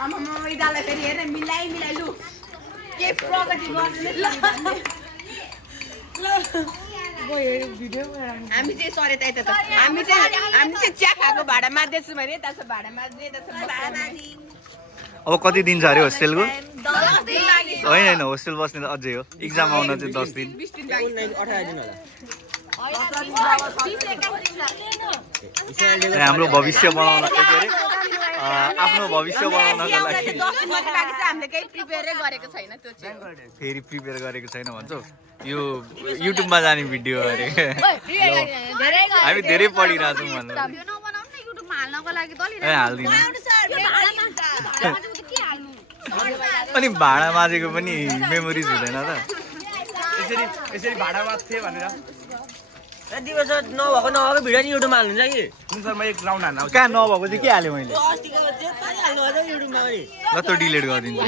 हामी चाहिँ सरे त यता त हामी चाहिँ चिया खाएको भाडा मार्दैछु भने यता भाडा मार्दै अब कति दिन छ अरे होस्टेलको होइन होस्टेल बस्ने त अझै हो एक्जाम आउन चाहिँ 10 दिन 18 दिन होला हाम्रो भविष्य बनाउन के अरे आफ्नो भविष्य बनाउनको लागि हामीले केही प्रिपेयरै गरेको छैन त्यो चाहिँ फेरि प्रिपेयर गरेको छैन भन्छौ यो युट्युबमा जाने भिडियो अरे हामी धेरै पढिरहेछौँ भन्नु अनि भाडा माझेको पनि मेमोरिज हुँदैन त यसरी भाडा माग्थे भनेर दिवस नभएको भिडियो नि युट्युबमा हाल्नुहुन्छ कि सर म एक राउन्ड हाल्नु कहाँ नभएको चाहिँ के हाल्यो मैले अस्तिको चाहिँ पाइहाल्नु भयो युट्युबमा पनि ल त डिलिट गरिदिन्छु